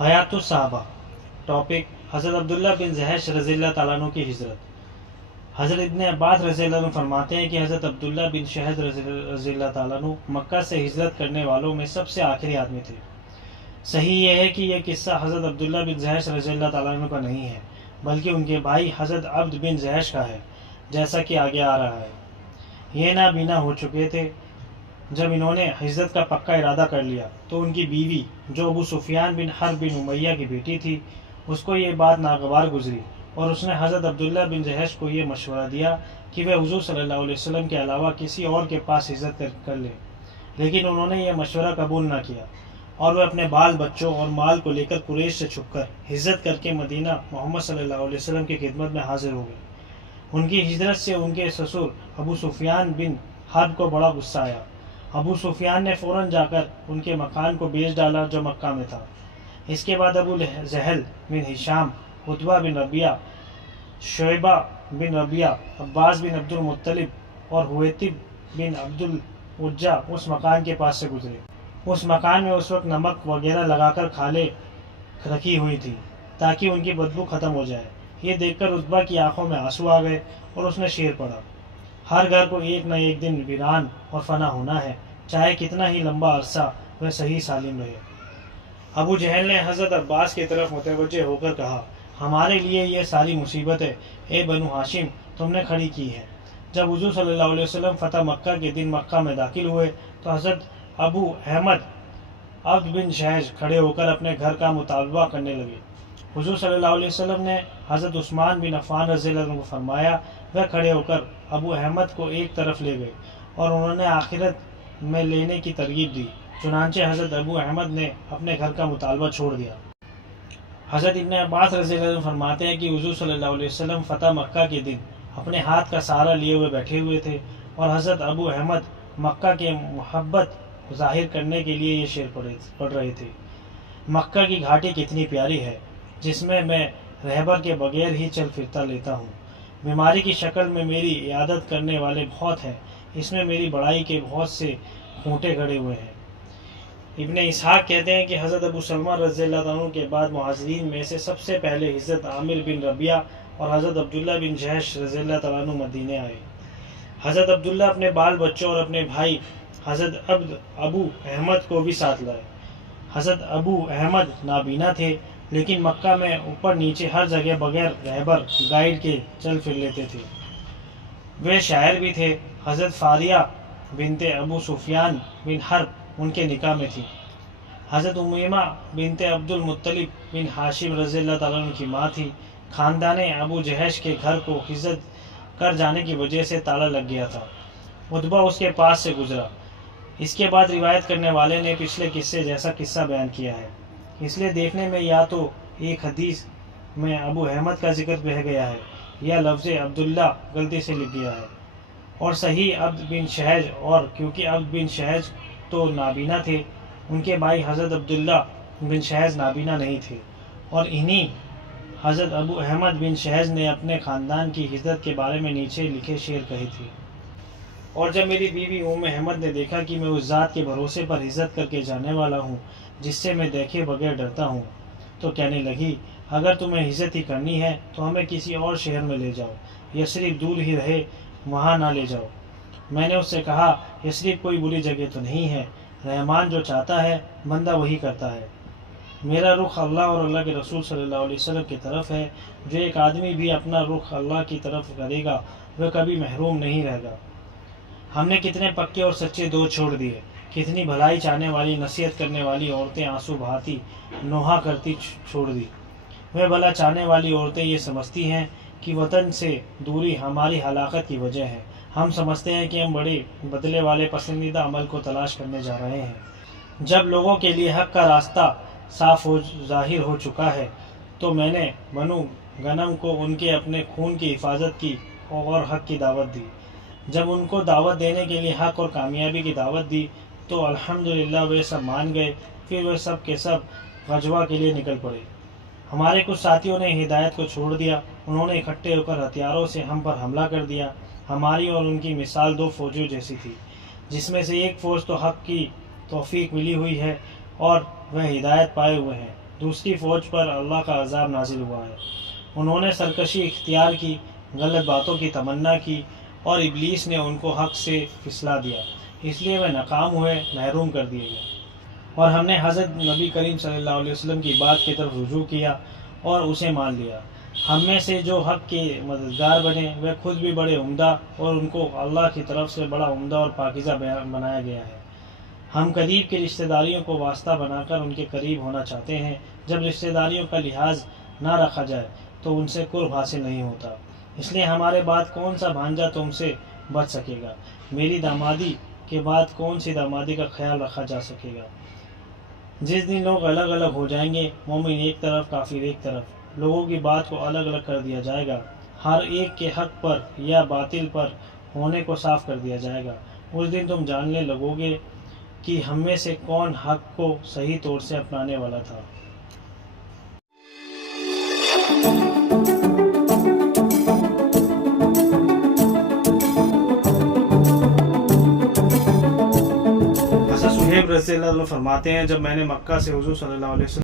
حیات الصحابہ ٹاپک حضرت عبداللہ بن جحش رضی اللہ تعالیٰ عنہ کی ہجرت۔ حضرت ابن عباس رضی اللہ عنہ فرماتے ہیں کہ حضرت عبداللہ بن جحش رضی اللہ تعالیٰ عنہ مکہ سے ہجرت کرنے والوں میں سب سے آخری آدمی تھے۔ صحیح یہ ہے کہ یہ قصہ حضرت عبداللہ بن جحش رضی اللہ تعالیٰ عنہ کا نہیں ہے، بلکہ ان کے بھائی حضرت عبد بن جحش کا ہے، جیسا کہ آگے آ رہا ہے۔ یہ نابینا ہو چکے تھے جب انہوں نے ہجرت کا پکا ارادہ کر لیا تو ان کی بیوی، جو ابو سفیان بن حرب بن امیہ کی بیٹی تھی، اس کو یہ بات ناگوار گزری اور اس نے حضرت عبداللہ بن جحش کو یہ مشورہ دیا کہ وہ حضور صلی اللہ علیہ وسلم کے علاوہ کسی اور کے پاس ہجرت کر لے، لیکن انہوں نے یہ مشورہ قبول نہ کیا اور وہ اپنے بال بچوں اور مال کو لے کر قریش سے چھپ کر ہجرت کر کے مدینہ محمد صلی اللہ علیہ وسلم کی خدمت میں حاضر ہو گئے۔ ان کی ہجرت سے ان کے سسر ابو سفیان بن حرب کو بڑا غصہ آیا۔ ابو سفیان نے فوراً جا کر ان کے مکان کو بیچ ڈالا جو مکہ میں تھا۔ اس کے بعد ابو جہل بن ہشام، عتبہ بن ربیعہ، شعیبہ بن ربیعہ، عباس بن عبد المطلب اور حویتب بن عبد العجہ اس مکان کے پاس سے گزرے۔ اس مکان میں اس وقت نمک وغیرہ لگا کر کھالیں رکھی ہوئی تھی تاکہ ان کی بدبو ختم ہو جائے۔ یہ دیکھ کر عتبہ کی آنکھوں میں آنسو آ گئے اور اس نے شعر پڑھا: ہر گھر کو ایک نہ ایک دن ویران اور فنا ہونا ہے، چاہے کتنا ہی لمبا عرصہ وہ صحیح سالم رہے۔ ابو جہل نے حضرت عباس کی طرف متوجہ ہو کر کہا: ہمارے لیے یہ ساری مصیبتیں اے بنو ہاشم تم نے کھڑی کی ہیں۔ جب حضور صلی اللہ علیہ وسلم فتح مکہ کے دن مکہ میں داخل ہوئے تو حضرت ابو احمد عبد بن جحش کھڑے ہو کر اپنے گھر کا مطالبہ کرنے لگے۔ حضور صلی اللہ علیہ وسلم نے حضرت عثمان بن عفان رضی اللہ عنہ کو فرمایا۔ وہ کھڑے ہو کر ابو احمد کو ایک طرف لے گئے اور انہوں نے آخرت میں لینے کی ترغیب دی، چنانچہ حضرت ابو احمد نے اپنے گھر کا مطالبہ چھوڑ دیا۔ حضرت ابن عباس رضی اللہ عنہ فرماتے ہیں کہ حضور صلی اللہ علیہ وسلم فتح مکہ کے دن اپنے ہاتھ کا سہارا لیے ہوئے بیٹھے ہوئے تھے اور حضرت ابو احمد مکہ کے محبت ظاہر کرنے کے لیے یہ شعر پڑھ رہے تھے: مکہ کی گھاٹی کتنی پیاری ہے، جس میں رہبر کے بغیر ہی چل پھرتا لیتا ہوں۔ بیماری کی شکل میں میری عیادت کرنے والے بہت ہیں، اس میں میری بڑائی کے بہت سے کھوٹے گھڑے ہوئے ہیں۔ ابن اسحاق کہتے ہیں کہ حضرت ابو سلمہ رضی اللہ عنہ کے بعد مہاجرین میں سے سب سے پہلے حضرت عامر بن ربیعہ اور حضرت عبداللہ بن جحش رضی اللہ تعالیٰ عنہ مدینے آئے۔ حضرت عبداللہ اپنے بال بچوں اور اپنے بھائی حضرت ابو احمد کو بھی ساتھ لائے۔ حضرت ابو احمد نابینا تھے، لیکن مکہ میں اوپر نیچے ہر جگہ بغیر رہبر گائیڈ کے چل پھر لیتے تھے۔ وہ شاعر بھی تھے۔ حضرت فاریہ بنت ابو سفیان بن حرب ان کے نکاح میں تھی۔ حضرت امیمہ بنت عبد المطلب بن ہاشم رضی اللہ تعالیٰ عنہ کی ماں تھی۔ خاندان ابو جحش کے گھر کو ہجرت کر جانے کی وجہ سے تالا لگ گیا تھا۔ عتبہ اس کے پاس سے گزرا۔ اس کے بعد روایت کرنے والے نے پچھلے قصے جیسا قصہ بیان کیا ہے، اس لیے دیکھنے میں یا تو ایک حدیث میں ابو احمد کا ذکر رہ گیا ہے یا لفظ عبداللہ غلطی سے لکھ گیا ہے، اور صحیح عبد بن جحش، اور کیونکہ عبد بن جحش تو نابینا تھے، ان کے بھائی حضرت عبداللہ بن جحش نابینا نہیں تھے، اور انہی حضرت ابو احمد بن جحش نے اپنے خاندان کی ہجرت کے بارے میں نیچے لکھے شعر کہے تھے: اور جب میری بیوی احمد نے دیکھا کہ میں اس ذات کے بھروسے پر ہجرت کر کے جانے والا ہوں جس سے میں دیکھے بغیر ڈرتا ہوں، تو کہنے لگی: اگر تمہیں ہجرت ہی کرنی ہے تو ہمیں کسی اور شہر میں لے جاؤ، یثرب دور ہی رہے، وہاں نہ لے جاؤ۔ میں نے اس سے کہا: یثرب کوئی بری جگہ تو نہیں ہے، رحمان جو چاہتا ہے بندہ وہی کرتا ہے۔ میرا رخ اللہ اور اللہ کے رسول صلی اللہ علیہ وسلم کی طرف ہے، جو ایک آدمی بھی اپنا رخ اللہ کی طرف کرے گا وہ کبھی محروم نہیں رہے گا۔ ہم نے کتنے پکے اور سچے دوست چھوڑ دیے، کتنی بھلائی چاہنے والی نصیحت کرنے والی عورتیں آنسو بہاتی نوحہ کرتی چھوڑ دی۔ وہ بھلا چاہنے والی عورتیں یہ سمجھتی ہیں کہ وطن سے دوری ہماری ہلاکت کی وجہ ہے۔ ہم سمجھتے ہیں کہ ہم بڑے بدلے والے پسندیدہ عمل کو تلاش کرنے جا رہے ہیں۔ جب لوگوں کے لیے حق کا راستہ صاف ظاہر ہو چکا ہے تو میں نے بنو غنم کو ان کے اپنے خون کی حفاظت کی اور حق کی دعوت دی۔ جب ان کو دعوت دینے کے لیے حق اور کامیابی کی دعوت دی تو الحمدللہ وہ سب مان گئے۔ پھر وہ سب کے سب غزوہ کے لیے نکل پڑے۔ ہمارے کچھ ساتھیوں نے ہدایت کو چھوڑ دیا، انہوں نے اکٹھے ہو کر ہتھیاروں سے ہم پر حملہ کر دیا۔ ہماری اور ان کی مثال دو فوجوں جیسی تھی، جس میں سے ایک فوج تو حق کی توفیق ملی ہوئی ہے اور وہ ہدایت پائے ہوئے ہیں، دوسری فوج پر اللہ کا عذاب نازل ہوا ہے۔ انہوں نے سرکشی اختیار کی، غلط باتوں کی تمنا کی اور ابلیس نے ان کو حق سے پھسلا دیا، اس لیے وہ ناکام ہوئے، محروم کر دیے گئے۔ اور ہم نے حضرت نبی کریم صلی اللہ علیہ وسلم کی بات کی طرف رجوع کیا اور اسے مان لیا۔ ہم میں سے جو حق کے مددگار بنے وہ خود بھی بڑے عمدہ اور ان کو اللہ کی طرف سے بڑا عمدہ اور پاکیزہ بنایا گیا ہے۔ ہم قریب کے رشتہ داریوں کو واسطہ بنا کر ان کے قریب ہونا چاہتے ہیں۔ جب رشتہ داریوں کا لحاظ نہ رکھا جائے تو ان سے قرب حاصل نہیں ہوتا، اس لیے ہمارے بعد کون سا بھانجا تم سے بچ سکے گا؟ میری دامادی کے بعد کون سی دامادی کا خیال رکھا جا سکے گا؟ جس دن لوگ الگ الگ ہو جائیں گے، مومن ایک طرف، کافر ایک طرف، لوگوں کی بات کو الگ الگ کر دیا جائے گا، ہر ایک کے حق پر یا باطل پر ہونے کو صاف کر دیا جائے گا۔ اس دن تم جاننے لگو گے کہ ہم میں سے کون حق کو صحیح طور سے اپنانے والا تھا۔ حضرت صہیب رضی اللہ عنہ فرماتے ہیں، جب میں نے مکہ سے حضور صلی اللہ علیہ وسلم